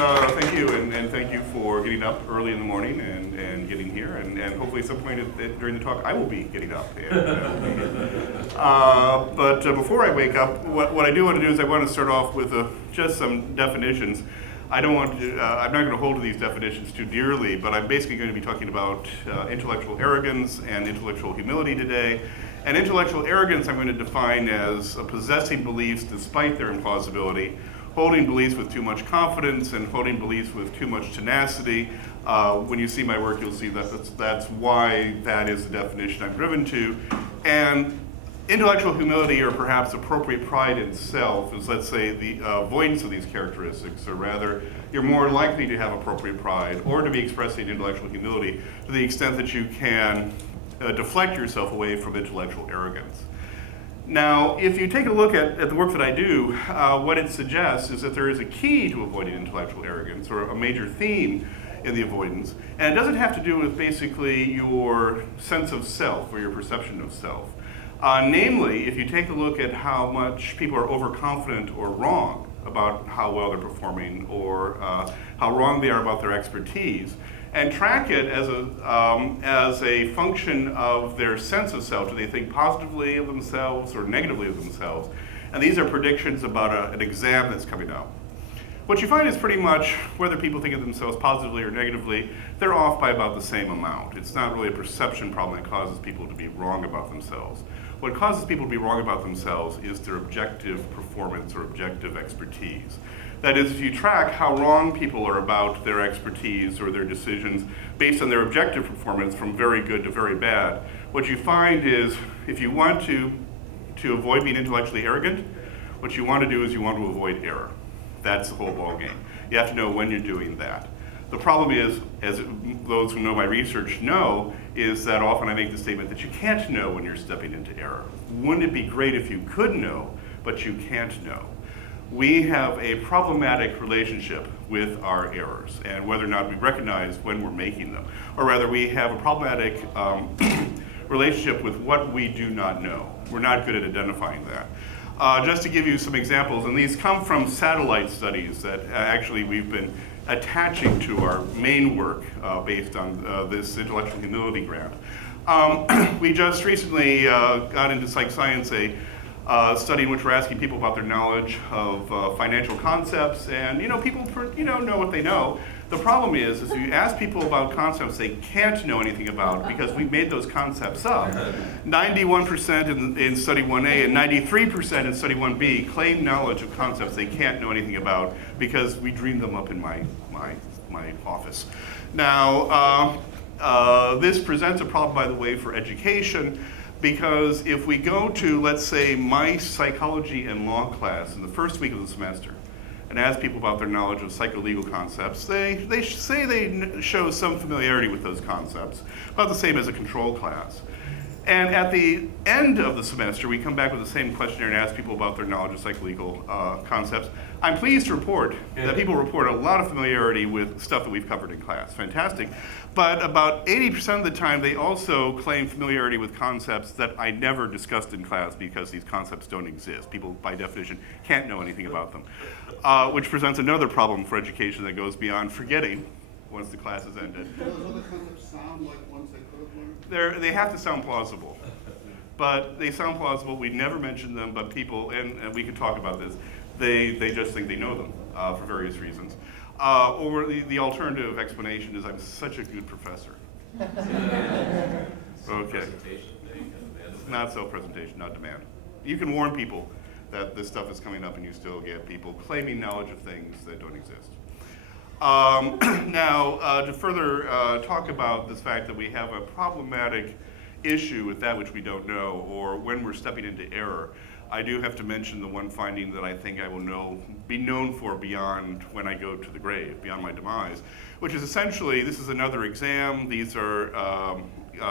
Thank you, and thank you for getting up early in the morning and getting here, and hopefully at some point during the talk I will be getting up. But before I wake up, what I do want to do is I want to start off with just some definitions. I don't want to, I'm not going to hold to these definitions too dearly, but I'm basically going to be talking about intellectual arrogance and intellectual humility today. And intellectual arrogance I'm going to define as possessing beliefs despite their implausibility, holding beliefs with too much confidence, and holding beliefs with too much tenacity. When you see my work, you'll see that that's why that is the definition I'm driven to. And intellectual humility, or perhaps appropriate pride in self, is, let's say, the avoidance of these characteristics, or rather, you're more likely to have appropriate pride or to be expressing intellectual humility to the extent that you can deflect yourself away from intellectual arrogance. Now, if you take a look at the work that I do, what it suggests is that there is a key to avoiding intellectual arrogance, or a major theme in the avoidance, and it doesn't have to do with basically your sense of self or your perception of self. Namely, if you take a look at how much people are overconfident or wrong about how well they're performing, or how wrong they are about their expertise, and track it as a function of their sense of self. Do they think positively of themselves or negatively of themselves? And these are predictions about an exam that's coming up. What you find is pretty much whether people think of themselves positively or negatively, they're off by about the same amount. It's not really a perception problem that causes people to be wrong about themselves. What causes people to be wrong about themselves is their objective performance or objective expertise. That is, if you track how wrong people are about their expertise or their decisions based on their objective performance from very good to very bad, what you find is if you want to avoid being intellectually arrogant, what you want to do is you want to avoid error. That's the whole ballgame. You have to know when you're doing that. The problem is, as those who know my research know, is that often I make the statement that you can't know when you're stepping into error. Wouldn't it be great if you could know, but you can't know? We have a problematic relationship with our errors and whether or not we recognize when we're making them. Or rather, we have a problematic relationship with what we do not know. We're not good at identifying that. Just to give you some examples, and these come from satellite studies that actually we've been attaching to our main work based on this intellectual humility grant. We just recently got into Psych Science a study in which we're asking people about their knowledge of financial concepts, and people know what they know. The problem is you ask people about concepts they can't know anything about because we made those concepts up. 91% in study 1A and 93% in study 1B claim knowledge of concepts they can't know anything about because we dreamed them up in my office. Now, this presents a problem, by the way, for education, because if we go to, let's say, my psychology and law class in the first week of the semester and ask people about their knowledge of psycholegal concepts, they say they show some familiarity with those concepts, about the same as a control class. And at the end of the semester, we come back with the same questionnaire and ask people about their knowledge of psycholegal concepts. I'm pleased to report that people report a lot of familiarity with stuff that we've covered in class. Fantastic. But about 80% of the time, they also claim familiarity with concepts that I never discussed in class because these concepts don't exist. People, by definition, can't know anything about them, which presents another problem for education that goes beyond forgetting once the class has ended. Do those other concepts sound like ones they could have learned? They have to sound plausible. But they sound plausible. We never mention them, but people, and we could talk about this, they just think they know them for various reasons. Or the alternative explanation is I'm such a good professor. Okay. Not self-presentation, not demand. You can warn people that this stuff is coming up and you still get people claiming knowledge of things that don't exist. Now, to further talk about this fact that we have a problematic issue with that which we don't know, or when we're stepping into error, I do have to mention the one finding that I think I will be known for beyond when I go to the grave, beyond my demise, which is essentially, this is another exam. These are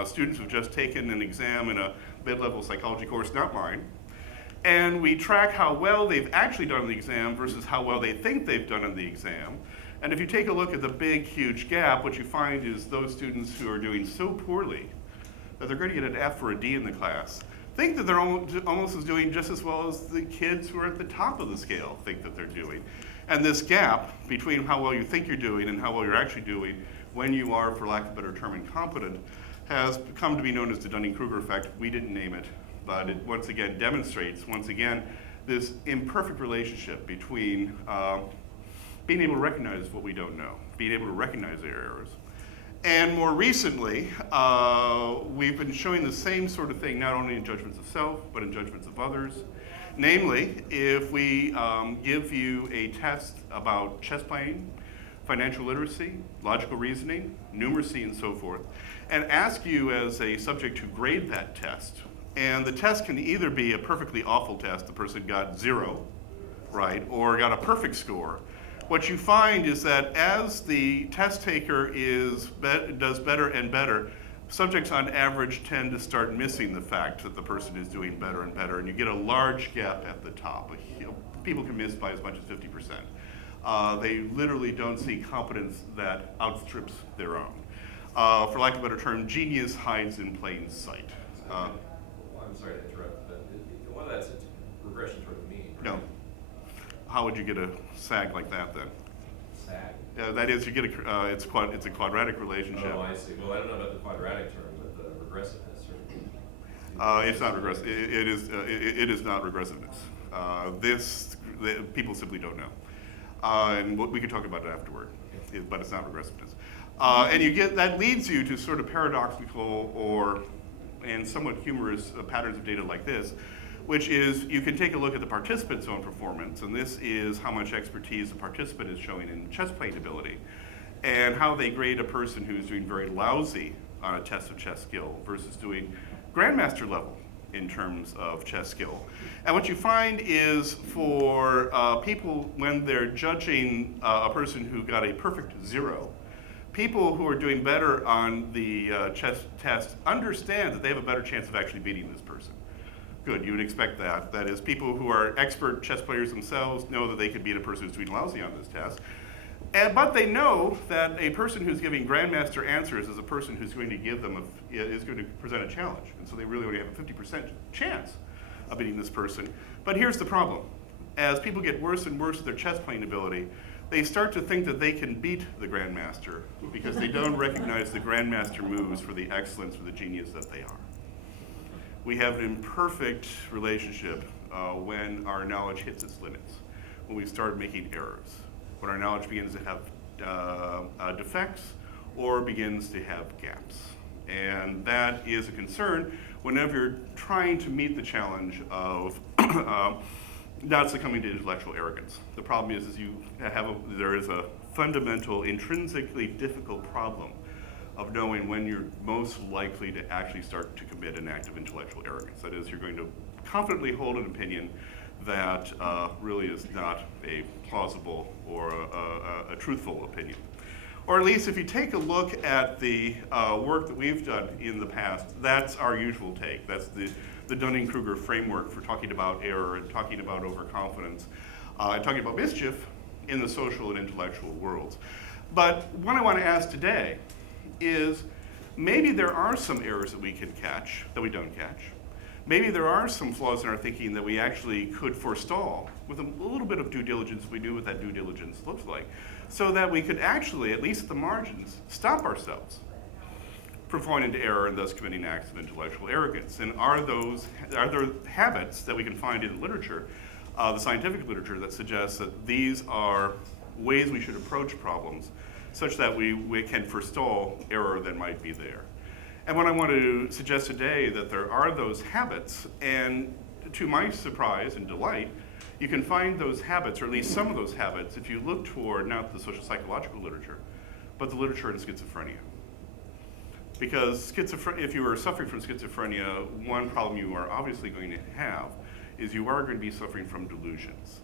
students who've just taken an exam in a mid-level psychology course, not mine. And we track how well they've actually done on the exam versus how well they think they've done on the exam. And if you take a look at the big, huge gap, what you find is those students who are doing so poorly that they're going to get an F or a D in the class think that they're almost doing just as well as the kids who are at the top of the scale think that they're doing. And this gap between how well you think you're doing and how well you're actually doing when you are, for lack of a better term, incompetent, has come to be known as the Dunning-Kruger Effect. We didn't name it, but it once again demonstrates, this imperfect relationship between being able to recognize what we don't know, being able to recognize our errors. And more recently, we've been showing the same sort of thing, not only in judgments of self, but in judgments of others. Namely, if we give you a test about chess playing, financial literacy, logical reasoning, numeracy, and so forth, and ask you as a subject to grade that test, and the test can either be a perfectly awful test, the person got 0, right, or got a perfect score. What you find is that as the test taker does better and better, subjects on average tend to start missing the fact that the person is doing better and better, and you get a large gap at the top. People can miss by as much as 50%. They literally don't see competence that outstrips their own. For lack of a better term, genius hides in plain sight. I'm sorry to interrupt, but one of that's a regression toward the mean. Right? No. How would you get a SAG like that then? SAG? That is, you get it's a quadratic relationship. Oh, I see. Well, I don't know about the quadratic term, but the regressiveness. It's not regressive. It is not regressiveness. People simply don't know, and we could talk about it afterward. But it's not regressiveness. And that leads you to sort of paradoxical and somewhat humorous patterns of data like this, which is you can take a look at the participant's own performance, and this is how much expertise the participant is showing in chess playing ability, and how they grade a person who's doing very lousy on a test of chess skill versus doing grandmaster level in terms of chess skill. And what you find is for people, when they're judging a person who got a perfect 0, people who are doing better on the chess test understand that they have a better chance of actually beating this person. Good, you would expect that. That is, people who are expert chess players themselves know that they could beat a person who's doing lousy on this test. But they know that a person who's giving grandmaster answers is a person who's going to is going to present a challenge. And so they really only have a 50% chance of beating this person. But here's the problem. As people get worse and worse at their chess playing ability, they start to think that they can beat the grandmaster because they don't recognize the grandmaster moves for the excellence or the genius that they are. We have an imperfect relationship when our knowledge hits its limits, when we start making errors, when our knowledge begins to have defects or begins to have gaps. And that is a concern whenever you're trying to meet the challenge of not succumbing to intellectual arrogance. The problem is there is a fundamental, intrinsically difficult problem of knowing when you're most likely to actually start to commit an act of intellectual arrogance. That is, you're going to confidently hold an opinion that really is not a plausible or a truthful opinion. Or at least if you take a look at the work that we've done in the past, that's our usual take. That's the Dunning-Kruger framework for talking about error and talking about overconfidence and talking about mischief in the social and intellectual worlds. But what I want to ask today is maybe there are some errors that we can catch that we don't catch. Maybe there are some flaws in our thinking that we actually could forestall with a little bit of due diligence if we knew what that due diligence looks like, so that we could actually, at least at the margins, stop ourselves from falling into error and thus committing acts of intellectual arrogance. And are there habits that we can find in literature, the scientific literature, that suggests that these are ways we should approach problems such that we can forestall error that might be there? And what I want to suggest today, that there are those habits, and to my surprise and delight, you can find those habits, or at least some of those habits, if you look toward not the social psychological literature, but the literature in schizophrenia. Because if you are suffering from schizophrenia, one problem you are obviously going to have is you are going to be suffering from delusions.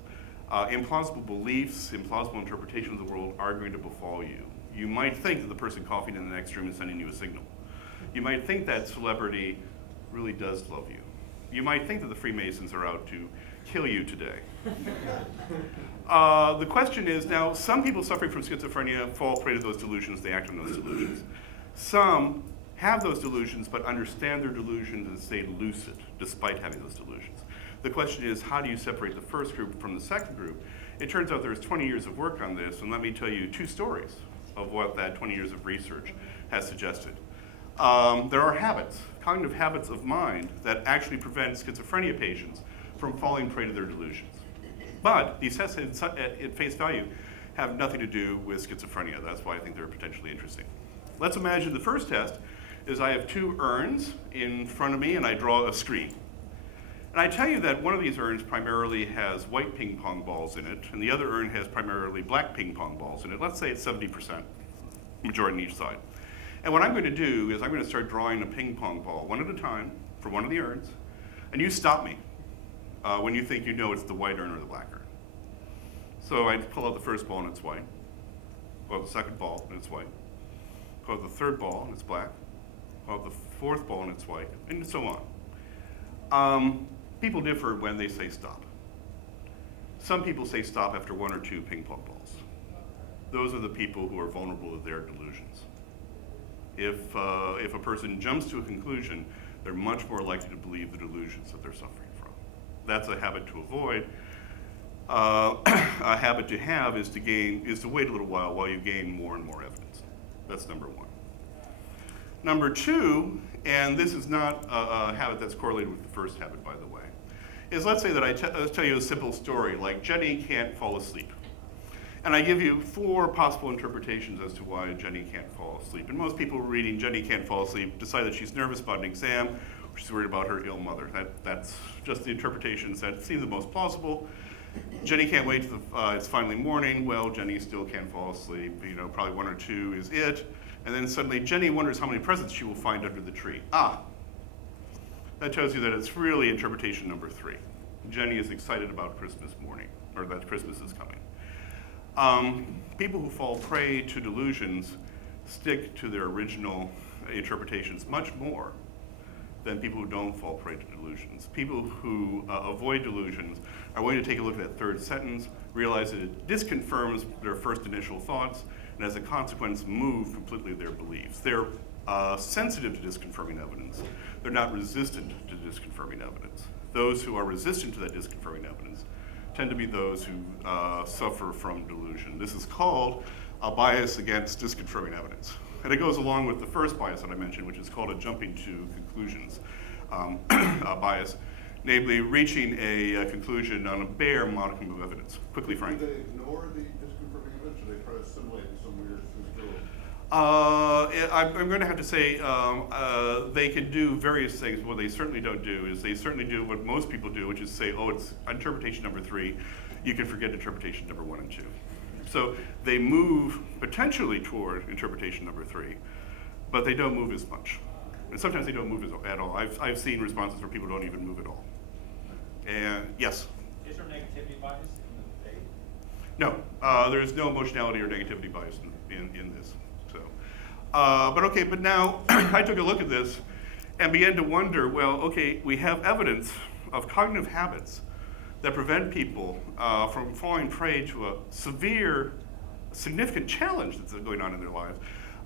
Implausible beliefs, implausible interpretations of the world are going to befall you. You might think that the person coughing in the next room is sending you a signal. You might think that celebrity really does love you. You might think that the Freemasons are out to kill you today. The question is, now, some people suffering from schizophrenia fall prey to those delusions, they act on those delusions. Some have those delusions but understand their delusions and stay lucid despite having those delusions. The question is, how do you separate the first group from the second group It turns out there's 20 years of work on this, and let me tell you 2 stories of what that 20 years of research has suggested. There are habits, cognitive habits of mind, that actually prevent schizophrenia patients from falling prey to their delusions. But these tests at face value have nothing to do with schizophrenia. That's why I think they're potentially interesting. Let's imagine the first test is I have 2 urns in front of me and I draw a screen. And I tell you that one of these urns primarily has white ping pong balls in it, and the other urn has primarily black ping pong balls in it. Let's say it's 70%, majority on each side. And what I'm going to do is I'm going to start drawing a ping pong ball one at a time for one of the urns, and you stop me when you think you know it's the white urn or the black urn. So I pull out the first ball and it's white, pull out the second ball and it's white, pull out the third ball and it's black, pull out the fourth ball and it's white, and so on. People differ when they say stop. Some people say stop after 1 or 2 ping pong balls. Those are the people who are vulnerable to their delusions. If a person jumps to a conclusion, they're much more likely to believe the delusions that they're suffering from. That's a habit to avoid. A habit to have is to wait a little while you gain more and more evidence. That's number 1. Number 2, and this is not a habit that's correlated with the first habit, by the way, is let's say that I tell you a simple story, like Jenny can't fall asleep. And I give you 4 possible interpretations as to why Jenny can't fall asleep. And most people reading Jenny can't fall asleep decide that she's nervous about an exam, or she's worried about her ill mother. That's just the interpretations that seem the most plausible. Jenny can't wait till it's finally morning. Well, Jenny still can't fall asleep. Probably 1 or 2 is it. And then suddenly Jenny wonders how many presents she will find under the tree. That tells you that it's really interpretation number 3. Jenny is excited about Christmas morning, or that Christmas is coming. People who fall prey to delusions stick to their original interpretations much more than people who don't fall prey to delusions. People who avoid delusions are going to take a look at that third sentence, realize that it disconfirms their first initial thoughts, and as a consequence move completely their beliefs. They're sensitive to disconfirming evidence. They're not resistant to disconfirming evidence. Those who are resistant to that disconfirming evidence tend to be those who suffer from delusion. This is called a bias against disconfirming evidence. And it goes along with the first bias that I mentioned, which is called a jumping to conclusions bias, namely reaching a conclusion on a bare modicum of evidence. Quickly, Frank. Do they ignore the disconfirming evidence, or they try to assimilate some weird system? I'm going to have to say they can do various things. What they certainly don't do is they certainly do what most people do, which is say, oh, it's interpretation number 3. You can forget interpretation number 1 and 2. So they move potentially toward interpretation number 3, but they don't move as much. And sometimes they don't move at all. I've seen responses where people don't even move at all. And yes? Is there negativity bias in the data? No, there's no emotionality or negativity bias in this. So, but now I took a look at this and began to wonder, well, okay, we have evidence of cognitive habits that prevent people from falling prey to a severe, significant challenge that's going on in their lives.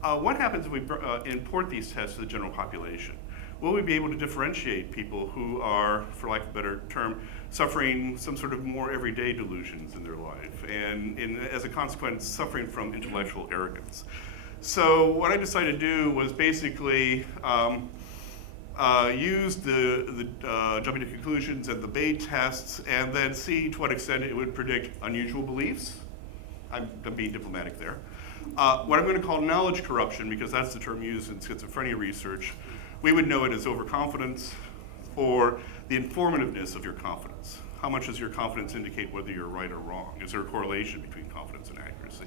What happens if we import these tests to the general population? Will we be able to differentiate people who are, for lack of a better term, suffering some sort of more everyday delusions in their life, and as a consequence, suffering from intellectual arrogance? So what I decided to do was basically use the jumping to conclusions and the Bayes tests, and then see to what extent it would predict unusual beliefs. I'm being diplomatic there. What I'm going to call knowledge corruption, because that's the term used in schizophrenia research, we would know it as overconfidence, or the informativeness of your confidence. How much does your confidence indicate whether you're right or wrong? Is there a correlation between confidence and accuracy?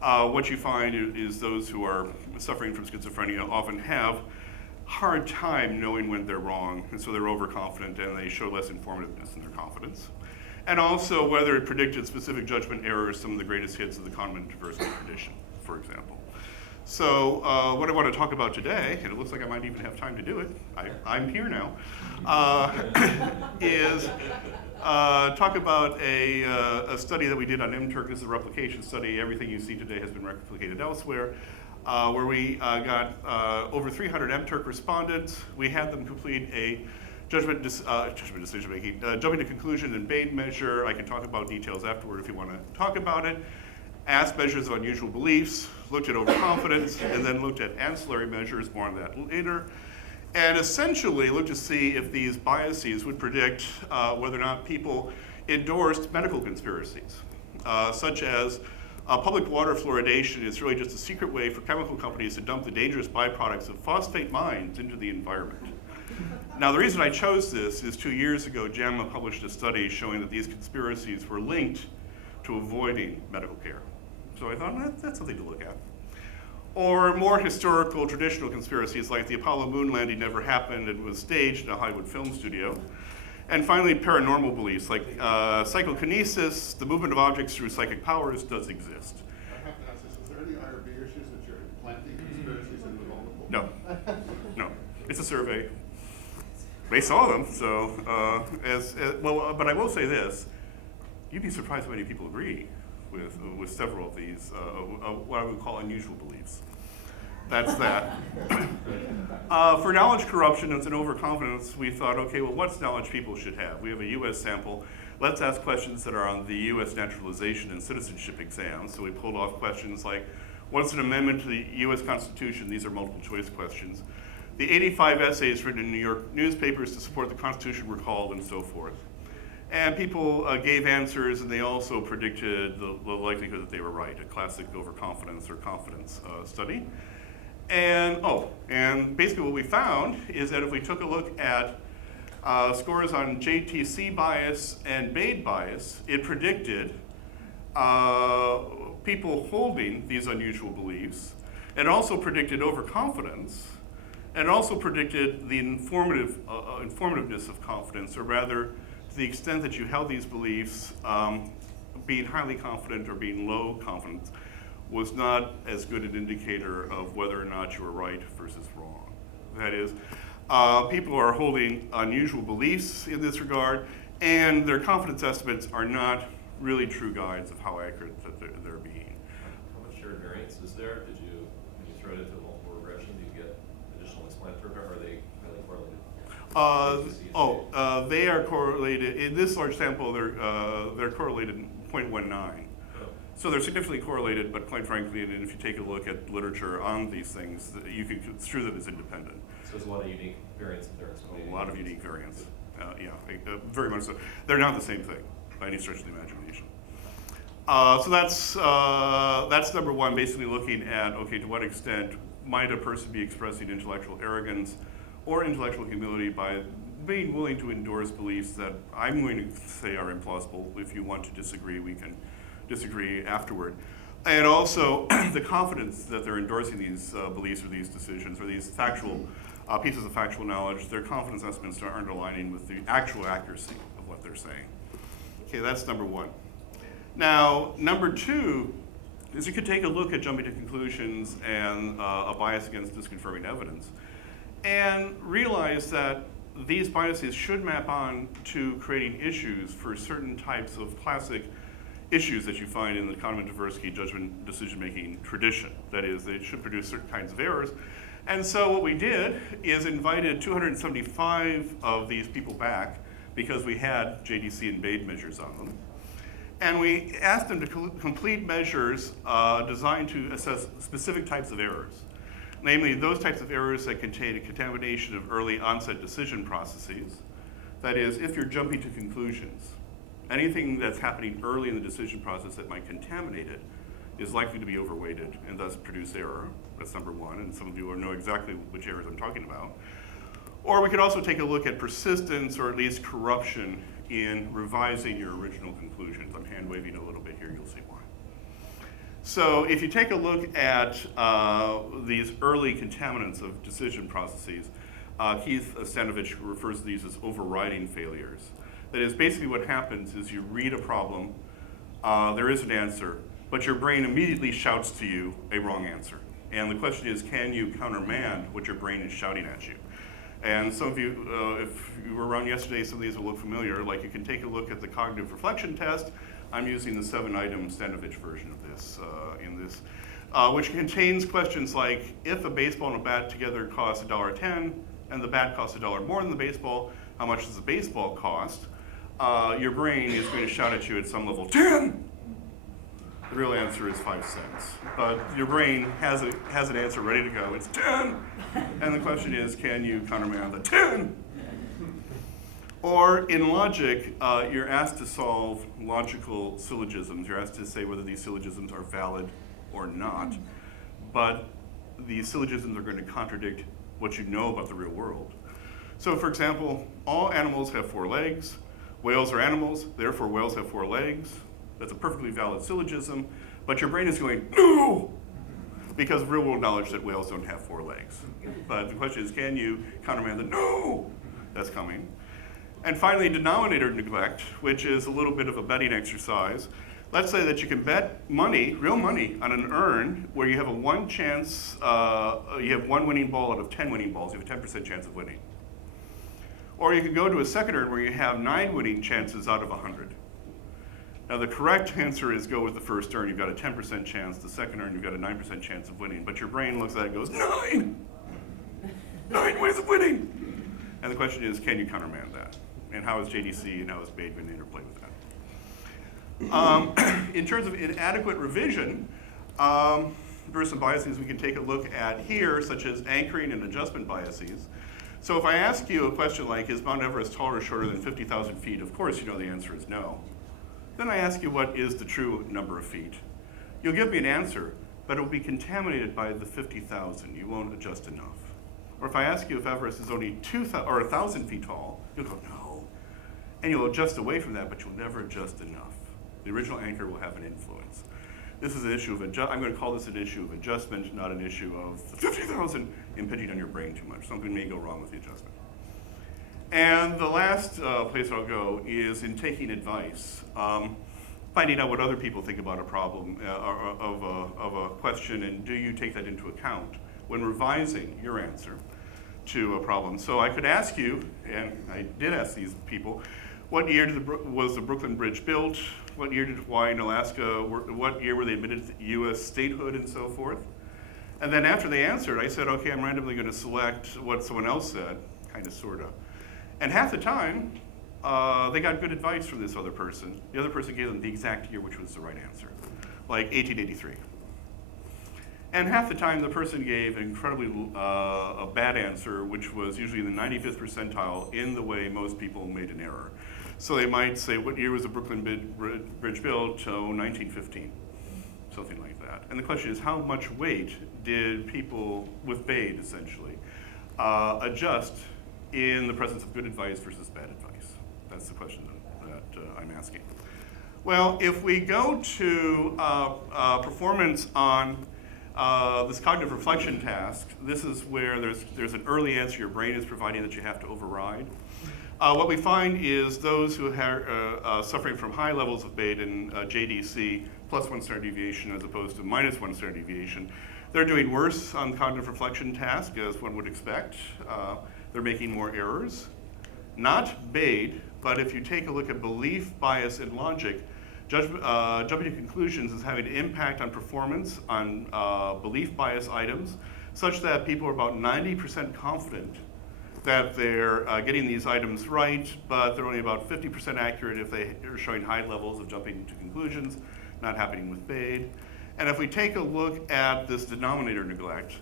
What you find is those who are suffering from schizophrenia often have hard time knowing when they're wrong, and so they're overconfident and they show less informativeness in their confidence. And also whether it predicted specific judgment errors, some of the greatest hits of the Kahneman diversity tradition, for example. So what I want to talk about today, and it looks like I might even have time to do it, I'm here now, is talk about a study that we did on mTurk. This is a replication study. Everything you see today has been replicated elsewhere, where we got over 300 mTurk respondents. We had them complete a judgment decision making. Jumping to conclusion and Bayes measure, I can talk about details afterward if you want to talk about it. Asked measures of unusual beliefs, looked at overconfidence, and then looked at ancillary measures, more on that later. And essentially looked to see if these biases would predict whether or not people endorsed medical conspiracies, such as public water fluoridation is really just a secret way for chemical companies to dump the dangerous byproducts of phosphate mines into the environment. Now, the reason I chose this is 2 years ago, JAMA published a study showing that these conspiracies were linked to avoiding medical care. So I thought, that's something to look at. Or more historical, traditional conspiracies like the Apollo moon landing never happened and was staged in a Hollywood film studio. And finally, paranormal beliefs like psychokinesis, the movement of objects through psychic powers, does exist. I have to ask this, is there any IRB issues that you're planting conspiracies into the multiple? No, no, it's a survey. They saw them, so, but I will say this, you'd be surprised how many people agree with several of these, what I would call unusual beliefs. That's that. For knowledge corruption and overconfidence, we thought, okay, well, what's knowledge people should have? We have a US sample. Let's ask questions that are on the US naturalization and citizenship exams. So we pulled off questions like, what's an amendment to the US Constitution? These are multiple choice questions. The 85 essays written in New York newspapers to support the Constitution were called, and so forth. And people gave answers, and they also predicted the likelihood that they were right, a classic overconfidence or confidence study. And basically what we found is that if we took a look at scores on JTC bias and Bayes bias, it predicted people holding these unusual beliefs. It also predicted overconfidence, and also predicted the informativeness of confidence, or rather, to the extent that you held these beliefs, being highly confident or being low confidence was not as good an indicator of whether or not you were right versus wrong. That is, people are holding unusual beliefs in this regard, and their confidence estimates are not really true guides of how accurate that they're being. How much shared variance is there? When you throw it into a multiple regression, do you get additional explanatory, or are they highly correlated? They are correlated, in this large sample, they're correlated 0.19. So they're significantly correlated, but quite frankly, and if you take a look at literature on these things, you can construe them as independent. So there's a lot of unique variance in there. A lot of unique variance, very much so. They're not the same thing by any stretch of the imagination. So that's number one, basically looking at, okay, to what extent might a person be expressing intellectual arrogance or intellectual humility by being willing to endorse beliefs that I'm going to say are implausible. If you want to disagree, we can disagree afterward. And also the confidence that they're endorsing these beliefs or these decisions or these factual pieces of factual knowledge, their confidence estimates aren't aligning with the actual accuracy of what they're saying. Okay, that's number one. Now, number two is you could take a look at jumping to conclusions and a bias against disconfirming evidence and realize that these biases should map on to creating issues for certain types of classic issues that you find in the Kahneman-Tversky judgment decision-making tradition. That is, they should produce certain kinds of errors. And so what we did is invited 275 of these people back because we had JDC and Bayes measures on them. And we asked them to complete measures designed to assess specific types of errors. Namely, those types of errors that contain a contamination of early onset decision processes. That is, if you're jumping to conclusions, anything that's happening early in the decision process that might contaminate it is likely to be overweighted and thus produce error. That's number one, and some of you will know exactly which errors I'm talking about. Or we could also take a look at persistence or at least corruption in revising your original conclusions. I'm hand waving a little bit here, you'll see why. So if you take a look at these early contaminants of decision processes, Keith Stanovich refers to these as overriding failures. That is, basically what happens is you read a problem, there is an answer, but your brain immediately shouts to you a wrong answer. And the question is, can you countermand what your brain is shouting at you? And some of you, if you were around yesterday, some of these will look familiar. Like you can take a look at the cognitive reflection test. I'm using the 7-item Stanovich version of this, which contains questions like, if a baseball and a bat together cost $1.10 and the bat costs $1 more than the baseball, how much does a baseball cost, your brain is going to shout at you at some level, 10! The real answer is 5 cents. But your brain has an answer ready to go. It's 10! And the question is, can you countermand the 10? Or in logic, you're asked to solve logical syllogisms. You're asked to say whether these syllogisms are valid or not. But these syllogisms are going to contradict what you know about the real world. So for example, all animals have 4 legs. Whales are animals, therefore whales have 4 legs. That's a perfectly valid syllogism, but your brain is going, no! Because of real world knowledge that whales don't have 4 legs. But the question is, can you countermand the no that's coming? And finally, denominator neglect, which is a little bit of a betting exercise. Let's say that you can bet money, real money, on an urn where you have a 1 chance, you have 1 winning ball out of 10 winning balls, you have a 10% chance of winning. Or you can go to a second urn where you have 9 winning chances out of 100. Now the correct answer is go with the first urn, you've got a 10% chance, the second urn you've got a 9% chance of winning, but your brain looks at it and goes, 9! 9 ways of winning! And the question is, can you countermand that? And how is JDC and how is Bade going to interplay with that? In terms of inadequate revision, there are some biases we can take a look at here, such as anchoring and adjustment biases. So if I ask you a question like, is Mount Everest taller or shorter than 50,000 feet? Of course you know the answer is no. Then I ask you what is the true number of feet. You'll give me an answer, but it will be contaminated by the 50,000. You won't adjust enough. Or if I ask you if Everest is only 1,000 feet tall, you'll go, no. And you'll adjust away from that, but you'll never adjust enough. The original anchor will have an influence. This is an issue of I'm going to call this an issue of adjustment, not an issue of 50,000 impinging on your brain too much. Something may go wrong with the adjustment. And the last place I'll go is in taking advice, finding out what other people think about a problem of a question, and do you take that into account when revising your answer to a problem. So I could ask you, and I did ask these people, what year was the Brooklyn Bridge built? What year did Hawaii and Alaska, what year were they admitted to US statehood and so forth? And then after they answered, I said, okay, I'm randomly going to select what someone else said, kind of, sort of. And half the time, they got good advice from this other person. The other person gave them the exact year which was the right answer, like 1883. And half the time, the person gave an incredibly a bad answer, which was usually in the 95th percentile in the way most people made an error. So they might say, what year was the Brooklyn Bridge built? Oh, 1915, something like that. And the question is, how much weight did people with Bade, essentially, adjust in the presence of good advice versus bad advice? That's the question that I'm asking. Well, if we go to performance on this cognitive reflection task, this is where there's an early answer your brain is providing that you have to override. What we find is those who are suffering from high levels of Bade and JDC, plus 1 standard deviation as opposed to minus 1 standard deviation, they're doing worse on the cognitive reflection task, as one would expect. They're making more errors. Not Bade, but if you take a look at belief, bias, and logic, jumping to conclusions is having an impact on performance on belief bias items, such that people are about 90% confident that they're getting these items right, but they're only about 50% accurate if they are showing high levels of jumping to conclusions, not happening with Bade. And if we take a look at this denominator neglect,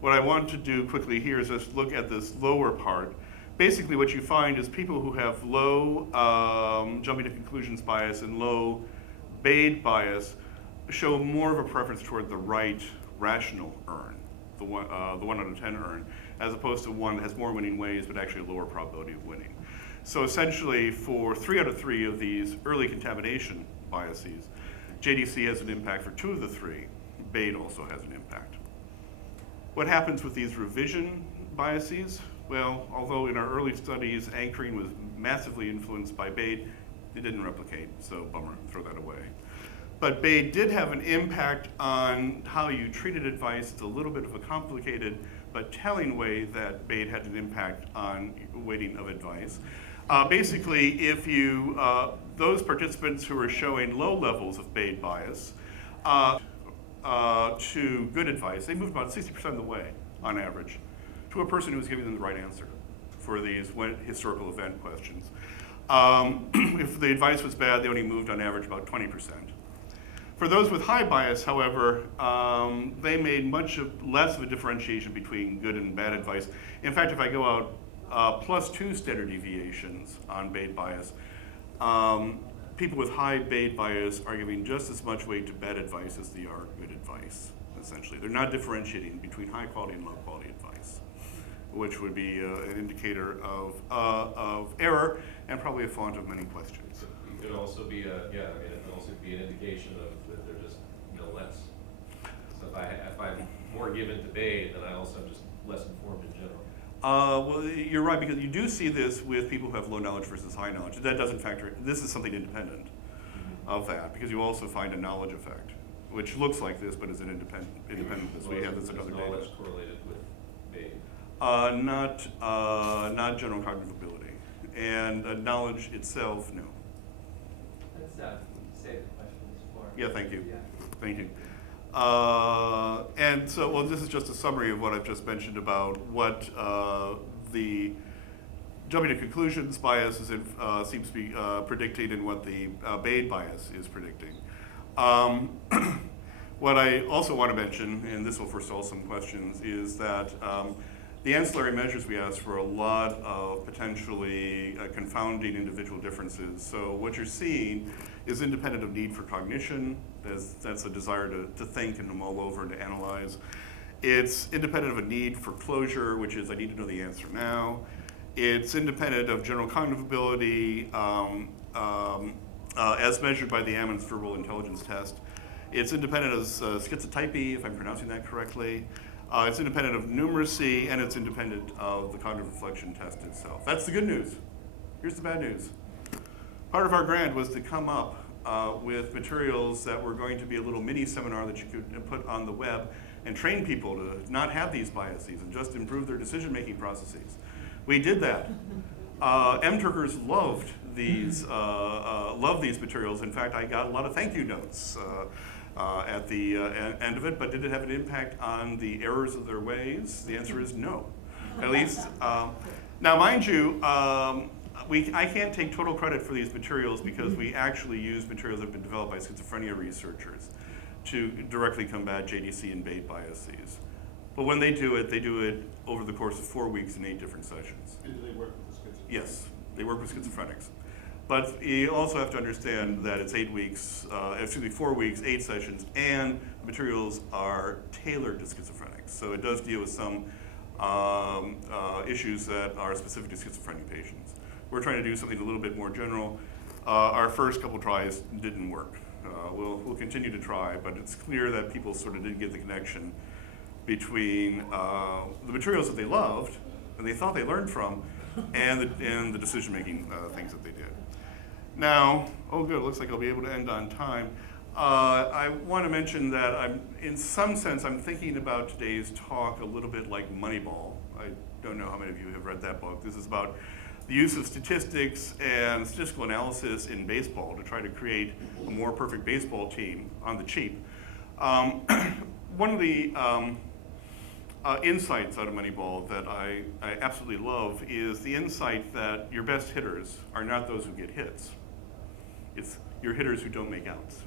what I want to do quickly here is just look at this lower part. Basically what you find is people who have low jumping to conclusions bias and low Bade bias show more of a preference toward the right rational urn, the 1 out of 10 urn, as opposed to one that has more winning ways but actually a lower probability of winning. So essentially for 3 out of 3 of these early contamination biases, JDC has an impact for 2 of the 3. Bade also has an impact. What happens with these revision biases? Well, although in our early studies anchoring was massively influenced by Bade, it didn't replicate, so bummer, throw that away. But Bade did have an impact on how you treated advice. It's a little bit of a complicated but telling way that Bade had an impact on weighting of advice. Basically, if you, those participants who are showing low levels of Bade bias to good advice, they moved about 60% of the way, on average, to a person who was giving them the right answer. for these historical event questions. If the advice was bad, they only moved on average about 20%. For those with high bias, however, they made less of a differentiation between good and bad advice. In fact, if I go out +2 standard deviations on bait bias, people with high bait bias are giving just as much weight to bad advice as they are good advice, essentially. They're not differentiating between high quality and low quality advice, which would be an indicator of error and probably a font of many questions. It could also be it could also be an indication of that they're just less. So if I'm more given to bait, then I also am just less informed in general. Well, you're right, because you do see this with people who have low knowledge versus high knowledge. That doesn't factor in. This is something independent of that, because you also find a knowledge effect, which looks like this, but is an independent of this. We have this in other data. Knowledge correlated with bait. Not general cognitive ability. And knowledge itself, no. Let's save the questions for. Yeah, thank you. Yeah. Thank you. And so, well, this is just a summary of what I've just mentioned about what the jumping to conclusions bias seems to be predicting and what the Bayes bias is predicting. What I also want to mention, and this will forestall some questions, is that the ancillary measures we asked for a lot of potentially confounding individual differences. So what you're seeing is independent of need for cognition. That's a desire to think and to mull over and to analyze. It's independent of a need for closure, which is I need to know the answer now. It's independent of general cognitive ability as measured by the Ammons Verbal Intelligence Test. It's independent of schizotypy, if I'm pronouncing that correctly. It's independent of numeracy, and it's independent of the cognitive reflection test itself. That's the good news. Here's the bad news. Part of our grant was to come up with materials that were going to be a little mini seminar that you could put on the web and train people to not have these biases and just improve their decision-making processes. We did that. M-Turkers loved these materials. In fact, I got a lot of thank you notes at the end of it, but did it have an impact on the errors of their ways? The answer is no. At least, now mind you, I can't take total credit for these materials because we actually use materials that have been developed by schizophrenia researchers to directly combat JDC and Bayes biases. But when they do it over the course of 4 weeks in 8 different sessions. And do they work with the schizophrenics? Yes, they work with schizophrenics. But you also have to understand that it's 4 weeks, 8 sessions, and the materials are tailored to schizophrenics. So it does deal with some issues that are specific to schizophrenic patients. We're trying to do something a little bit more general. Our first couple tries didn't work. We'll continue to try, but it's clear that people sort of didn't get the connection between the materials that they loved and they thought they learned from and the decision-making things that they did. Now, oh good, it looks like I'll be able to end on time. I want to mention that in some sense, I'm thinking about today's talk a little bit like Moneyball. I don't know how many of you have read that book. This is about the use of statistics and statistical analysis in baseball to try to create a more perfect baseball team on the cheap. One of the insights out of Moneyball that I absolutely love is the insight that your best hitters are not those who get hits. It's your hitters who don't make outs.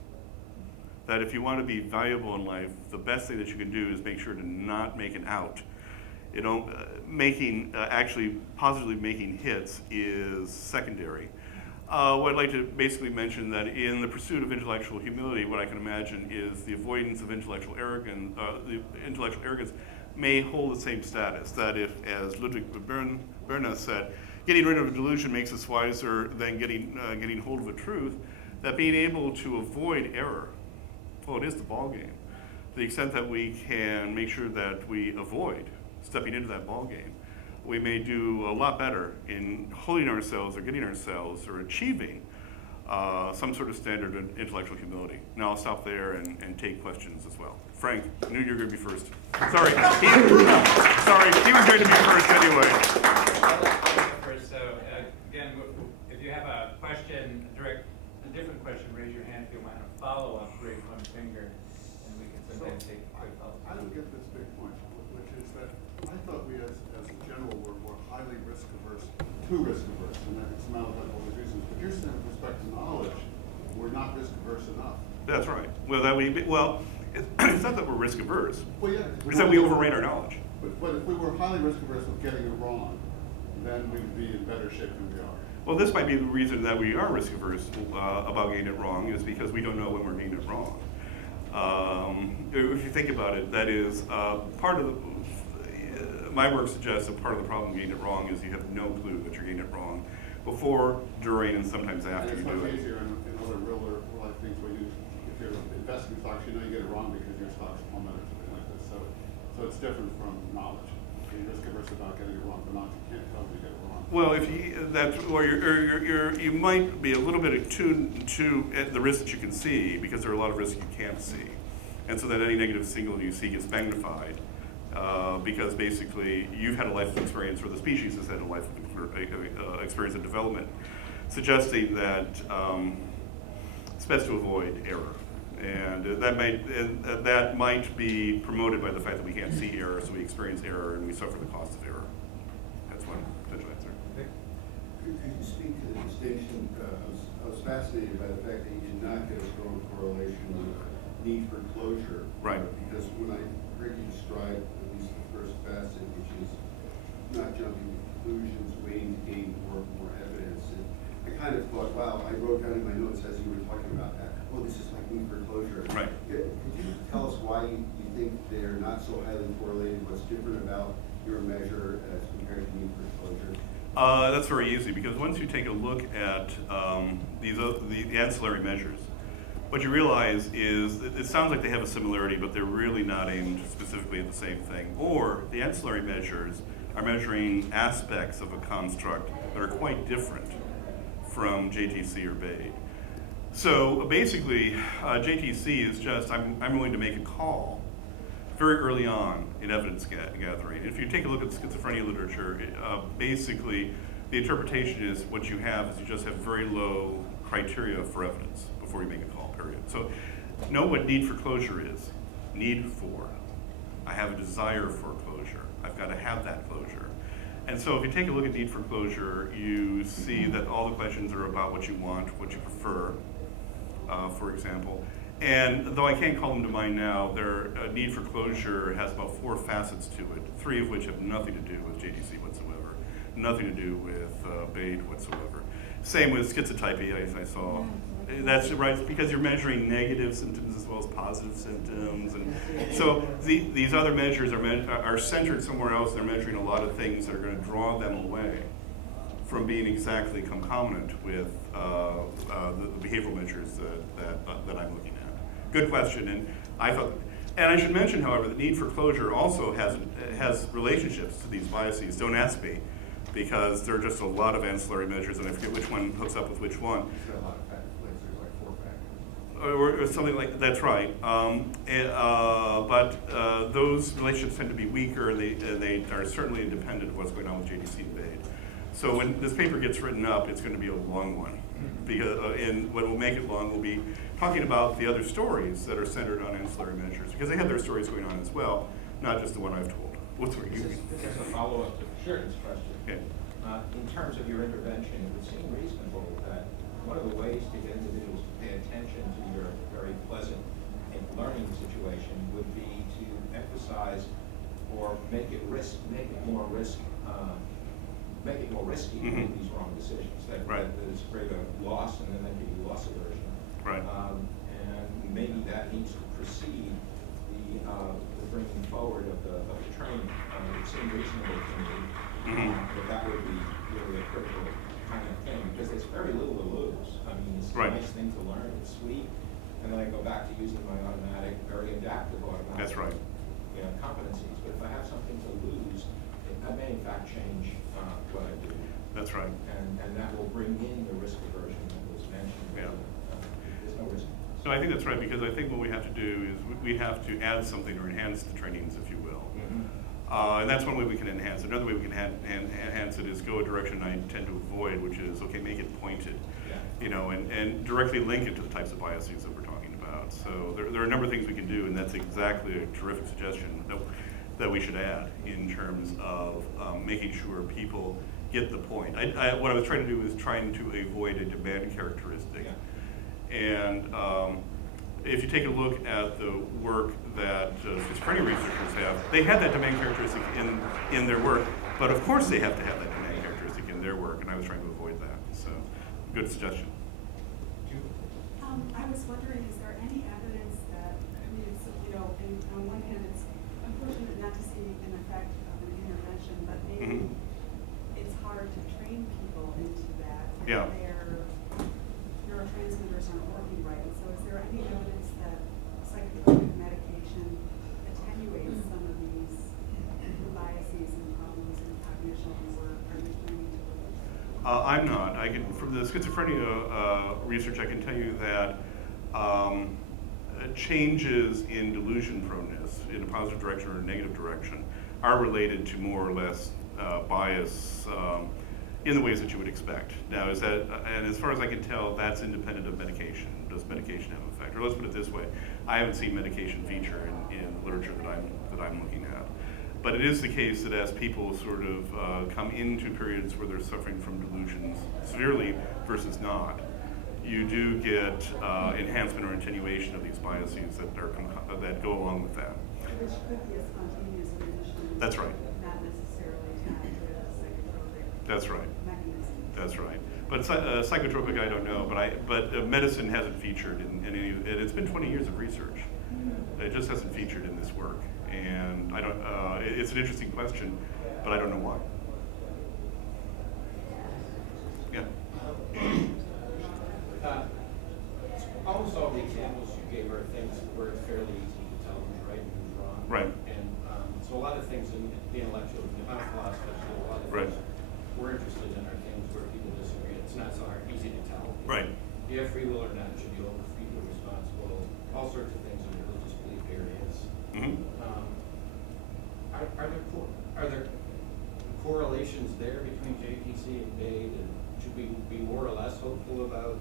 That if you want to be valuable in life, the best thing that you can do is make sure to not make an out. Actually positively making hits is secondary. What I'd like to basically mention that in the pursuit of intellectual humility, what I can imagine is the avoidance of intellectual arrogance. The intellectual arrogance may hold the same status. That if, as Ludwig Berna said, getting rid of a delusion makes us wiser than getting hold of a truth. That being able to avoid error, well, it is the ball game. To the extent that we can make sure that we avoid stepping into that ball game, we may do a lot better in holding ourselves or getting ourselves or achieving some sort of standard of intellectual humility. Now I'll stop there and take questions as well. Frank, I knew you were going to be first. Sorry, he was going to be first anyway. First, so again, if you have a question, a different question, raise your hand. If you want a follow-up, raise one finger, and we can sometimes take a quick follow-up. I don't get this big point, which is that I thought we as a general were more highly risk averse Well, that we, well, it's not that we're risk averse. Well, yeah. It's that we overrate our knowledge. But if we were highly risk averse of getting it wrong, then we'd be in better shape than we are. Well, this might be the reason that we are risk averse about getting it wrong, is because we don't know when we're getting it wrong. If you think about it, that is part of my work suggests that part of the problem getting it wrong is you have no clue that you're getting it wrong before, during, and sometimes And after it's you much do it. easier in other real life things where if you're investing in stocks, you know you get it wrong because your stocks plummet or something like this. So it's different from knowledge. You're risk averse about getting it wrong, but not, you can't tell when you get it wrong. Well, if you, that's, or you might be a little bit attuned to the risks that you can see, because there are a lot of risks you can't see. And so that any negative signal you see gets magnified, because basically you've had a life of experience, or the species has had a life of experience and development, suggesting that it's best to avoid error. And that might be promoted by the fact that we can't see error, so we experience error and we suffer the cost of error. That's one potential answer. Could you speak to the distinction? I was fascinated by the fact that you did not get a strong correlation with need for closure. Right. Because when I heard you describe at least the first facet, which is not jumping to conclusions, waiting to gain more evidence, and I kind of thought, wow, I wrote down in my notes as you were talking about that, oh, this is like need for closure. Right. Could you tell us why you think they're not so highly correlated? What's different about your measure as compared to need for closure? That's very easy, because once you take a look at the ancillary measures, what you realize is it sounds like they have a similarity, but they're really not aimed specifically at the same thing. Or the ancillary measures are measuring aspects of a construct that are quite different from JTC or BAID. So basically, JTC is just, I'm willing to make a call very early on in evidence gathering. If you take a look at the schizophrenia literature, basically the interpretation is what you have is you just have very low criteria for evidence before you make a call, period. So know what need for closure is. Need for. I have a desire for closure. I've got to have that closure. And so if you take a look at need for closure, you see that all the questions are about what you want, what you prefer, for example. And though I can't call them to mind now, their need for closure has about 4 facets to it, 3 of which have nothing to do with JDC whatsoever, nothing to do with BAID whatsoever. Same with schizotypy, as I saw. That's right, because you're measuring negative symptoms as well as positive symptoms. And so these other measures are centered somewhere else. They're measuring a lot of things that are going to draw them away from being exactly concomitant with the behavioral measures that I'm looking at. Good question, and I should mention, however, that need for closure also has relationships to these biases. Don't ask me, because there are just a lot of ancillary measures, and I forget which one hooks up with which one. There's a lot of factors, there's like 4 factors. Or something like that's right. But those relationships tend to be weaker, and they are certainly independent of what's going on with JDC and BAID. So when this paper gets written up, it's going to be a long one, because and what will make it long will be talking about the other stories that are centered on ancillary measures, because they have their stories going on as well, not just the one I've told. What's what you? Just a follow-up to Sharon's question. Okay. In terms of your intervention, it would seem reasonable that one of the ways to get individuals to pay attention to your very pleasant learning situation would be to emphasize or make it more risky to make these wrong decisions. That there's greater loss, and then there could be loss aversion. Right. And maybe that needs to precede the bringing forward of the training. It seemed reasonable to me that would be really a critical kind of thing, because there's very little to lose. I mean, it's a nice thing to learn, it's sweet, and then I go back to using my automatic, very adaptive automatic. That's right. Competencies. But if I have something to lose, I may in fact change what I do. That's right. And that will bring in the risk aversion that was mentioned. Yeah. There's no risk. No, I think that's right, because I think what we have to do is we have to add something or enhance the trainings, if you will. And that's one way we can enhance it. Another way we can enhance it is go a direction I tend to avoid, which is, okay, make it pointed, and directly link it to the types of biases that we're talking about. So there are a number of things we can do, and that's exactly a terrific suggestion that we should add in terms of making sure people get the point. What I was trying to do is trying to avoid a demand characteristic. And if you take a look at the work that schizophrenia researchers have, they have that domain characteristic in their work, but of course they have to have that domain characteristic in their work, and I was trying to avoid that. So, good suggestion. I was wondering, is there any evidence that, I mean, it's, on one hand, it's unfortunate not to see an effect of an intervention, but maybe it's hard to train people into that. Yeah. Their neurotransmitters aren't working right. And so is there any evidence that psychotropic medication attenuates some of these biases and problems in cognition, or are you planning to look at that? I'm not. From the schizophrenia research, I can tell you that changes in delusion proneness in a positive direction or a negative direction are related to more or less bias in the ways that you would expect. Now, and as far as I can tell, that's independent of medication. Does medication have an effect? Or let's put it this way: I haven't seen medication feature in literature that I'm looking at. But it is the case that as people sort of come into periods where they're suffering from delusions severely versus not, you do get enhancement or attenuation of these biases that go along with that. Which could be a spontaneous remission. That's right. Not necessarily tied to a psychotropic That's right. mechanism. That's right. But psychotropic, I don't know. But medicine hasn't featured in any. And it's been 20 years of research. It just hasn't featured in this work. And I don't. It's an interesting question, but I don't know why. Yeah. Almost all the examples you gave are things where it's fairly easy to tell who's right and who's wrong. Right. And so a lot of things in the intellectual, I'm a philosopher, so a lot of Right. things we're interested in are things where people disagree. It's not so hard, easy to tell. Right. Do you have free will or not? Should you over free will responsible? All sorts of things in religious belief areas. Mm-hmm. Are there correlations there between JTC and Dade, and should we be more or less hopeful about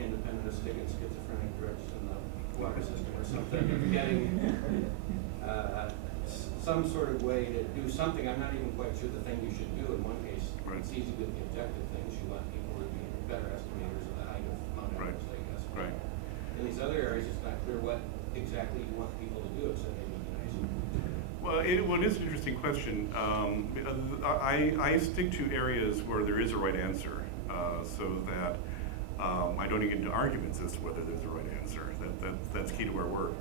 independentistic and schizophrenic drugs in the water system or something, and getting some sort of way to do something? I'm not even quite sure the thing you should do. In one case, Right. it's easy with the objective things. You want people to be better estimators of the height of Mount Right. Everest, I guess. Right. In these other areas, it's not clear what exactly you want people to do, except maybe be nice. Well, it is an interesting question. I stick to areas where there is a right answer, so that I don't get into arguments as to whether there's a right answer. That's key to our work.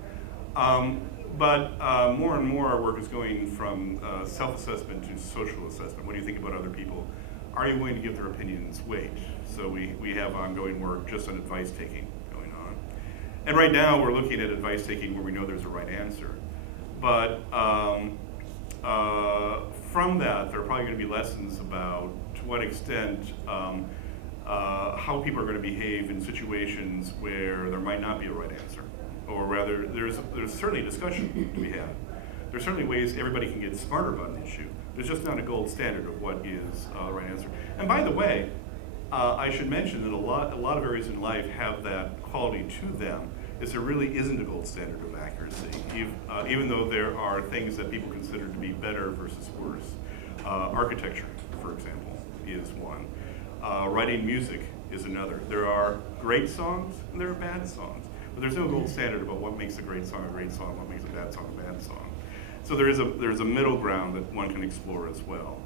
But more and more our work is going from self-assessment to social assessment. What do you think about other people? Are you willing to give their opinions weight? So we have ongoing work just on advice taking going on. And right now we're looking at advice taking where we know there's a right answer. But from that, there are probably going to be lessons about to what extent how people are going to behave in situations where there might not be a right answer. Or rather, there's certainly a discussion to be had. There's certainly ways everybody can get smarter about an issue. There's just not a gold standard of what is the right answer. And by the way, I should mention that a lot of areas in life have that quality to them, is there really isn't a gold standard of accuracy, even though there are things that people consider to be better versus worse. Architecture, for example, is one. Writing music is another. There are great songs and there are bad songs, but there's no gold standard about what makes a great song, what makes a bad song, a bad song. So there's a middle ground that one can explore as well.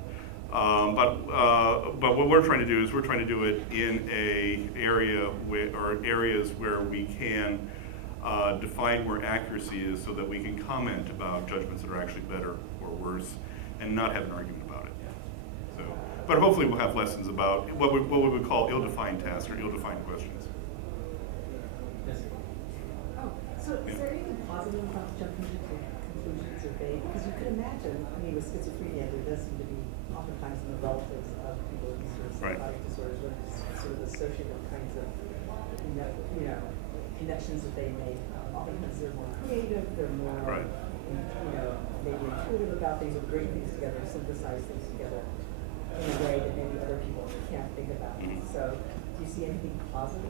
But what we're trying to do is we're trying to do it in areas where we can define where accuracy is, so that we can comment about judgments that are actually better or worse, and not have an argument about it. So, but hopefully we'll have lessons about what we would call ill-defined tasks or ill-defined questions. Oh, so is there anything positive about jumping to conclusions or vague? Because you could imagine, I mean, with schizophrenia, there does seem to be oftentimes in the relatives of people with these sort of psychotic disorders, where there's sort of associated kinds of, connections that they make. Oftentimes they're more creative, they're more, Right. Maybe intuitive about things, or bring things together, synthesize things together in a way that maybe other people can't think about. Mhm. So, do you see anything positive?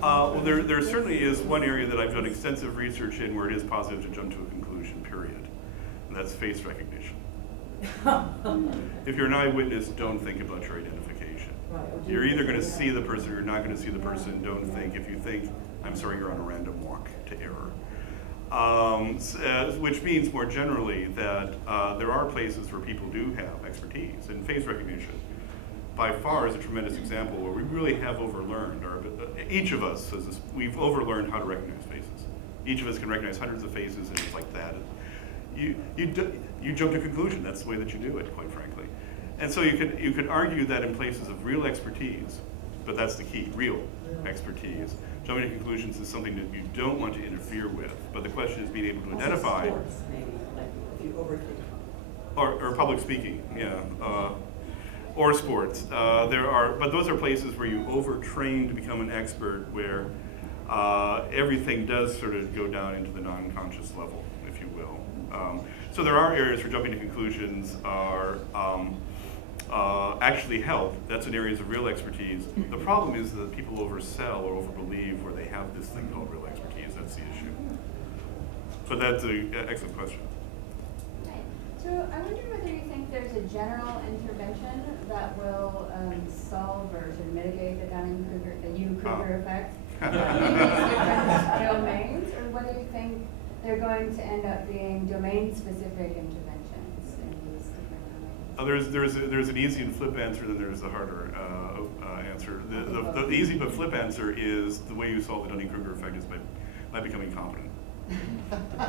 Well, there certainly is one area that I've done extensive research in where it is positive to jump to a conclusion, period. And that's face recognition. If you're an eyewitness, don't think about your identification. Right. You're either going to see the person or you're not going to see the person. Don't think. If you think, I'm sorry, you're on a random walk to error. Which means more generally that there are places where people do have expertise, and face recognition by far is a tremendous example where we really have overlearned, or each of us, we've overlearned how to recognize faces. Each of us can recognize hundreds of faces, and it's like that. You jump to conclusion, that's the way that you do it, quite frankly. And so you could argue that in places of real expertise, but that's the key, real expertise, jumping to conclusions is something that you don't want to interfere with. But the question is being able to identify. Sports, maybe, like if you overthink. Or public speaking, yeah. Or sports. But those are places where you overtrain to become an expert, where everything does sort of go down into the non-conscious level, if you will. So there are areas where jumping to conclusions are actually help. That's in areas of real expertise. The problem is that people oversell or overbelieve where they have this thing called real expertise. That's the issue. But that's an excellent question. So I wonder whether you think there's a general intervention that will solve or sort of mitigate the Dunning-Kruger effect in these different domains, or whether you think they're going to end up being domain-specific interventions in these different domains. There's an easy and flip answer, then there's a harder answer. The easy but flip answer is the way you solve the Dunning-Kruger effect is by becoming competent. I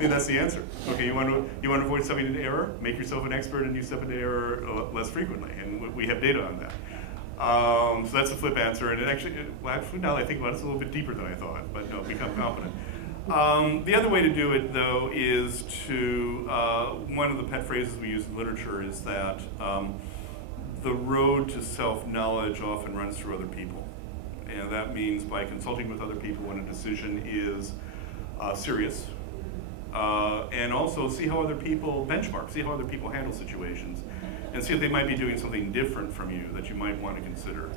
mean, that's the answer. Okay, you want to avoid stepping into error? Make yourself an expert, and you step into error less frequently, and we have data on that. So that's the flip answer, and actually, now that I think about it, it's a little bit deeper than I thought. But no, become competent. The other way to do it, though, is to one of the pet phrases we use in literature is that the road to self-knowledge often runs through other people. And that means by consulting with other people when a decision is serious. And also see how other people benchmark, see how other people handle situations, and see if they might be doing something different from you that you might want to consider.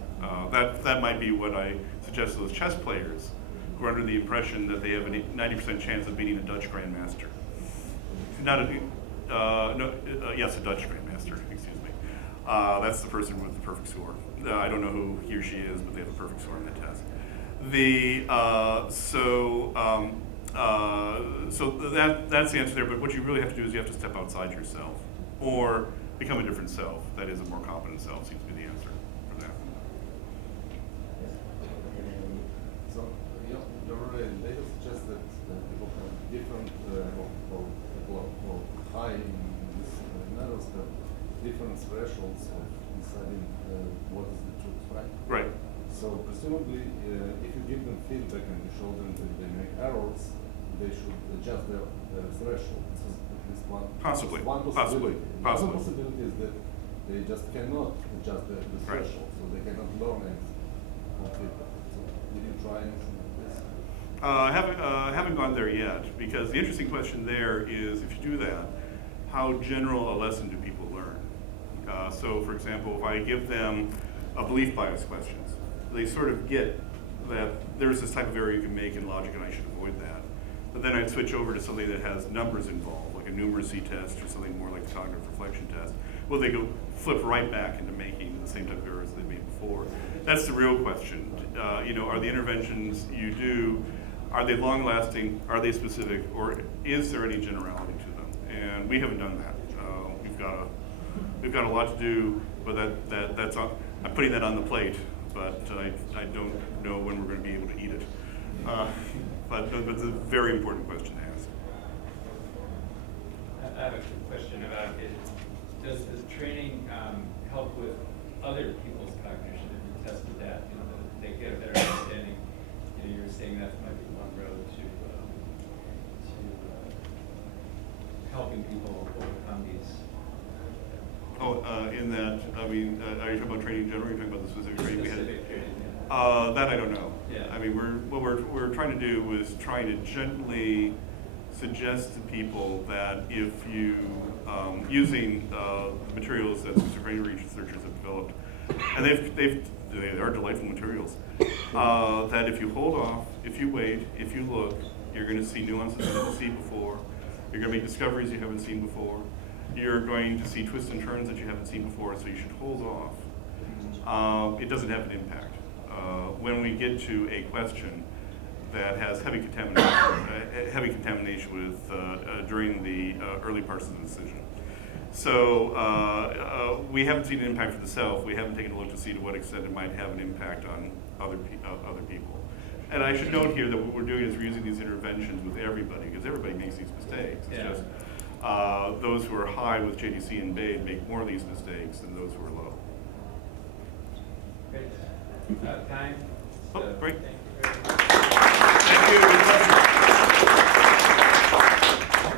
That might be what I suggest to those chess players who are under the impression that they have a 90% chance of beating a Dutch grandmaster. Yes, a Dutch grandmaster, excuse me. That's the person with the perfect score. I don't know who he or she is, but they have a perfect score on the test. So that's the answer there. But what you really have to do is you have to step outside yourself, or become a different self. That is a more competent self. Seems to be the answer for that. So your data suggests that people have different, or people are high in these levels have different thresholds of deciding what is the truth, right? Right. So presumably, if you give them feedback and you show them that they make errors, they should adjust their threshold. This is at least one. Possibly. One possibility. Possibly. One possibility is that they just cannot adjust the Right. threshold, so they cannot learn anything from feedback. So did you try anything like this? Haven't gone there yet, because the interesting question there is, if you do that, how general a lesson do people learn? So, for example, if I give them a belief bias questions, they sort of get that there's this type of error you can make in logic, and I should avoid that. But then I'd switch over to something that has numbers involved, like a numeracy test or something more like the cognitive reflection test. Well, they go flip right back into making the same type of errors they made before. That's the real question. Are the interventions you do, are they long-lasting? Are they specific? Or is there any generality to them? And we haven't done that. We've got a lot to do, but that's on, I'm putting that on the plate. But I don't know when we're going to be able to eat it. But it's a very important question to ask. I have a question about it. Does the training help with other people's cognition? Have you tested that? That they get a better understanding. You were saying that might be one road to helping people overcome these. In that, I mean, are you talking about training in general? Or are you talking about the specific training we had? Specific training, yeah. That I don't know. Yeah. I mean, what we're trying to do is trying to gently suggest to people that if you, using materials that schizophrenia researchers have developed, and they are delightful materials, that if you hold off, if you wait, if you look, you're going to see nuances you didn't see before. You're going to make discoveries you haven't seen before. You're going to see twists and turns that you haven't seen before, so you should hold off. It doesn't have an impact. when we get to a question that has heavy contamination with during the early parts of the decision. So we haven't seen an impact for the self. We haven't taken a look to see to what extent it might have an impact on other people. And I should note here that what we're doing is we're using these interventions with everybody, because everybody makes these mistakes. It's just those who are high with JDC and BAID make more of these mistakes than those who are low. Great. Time. Oh, great. Thank you very much. Thank you.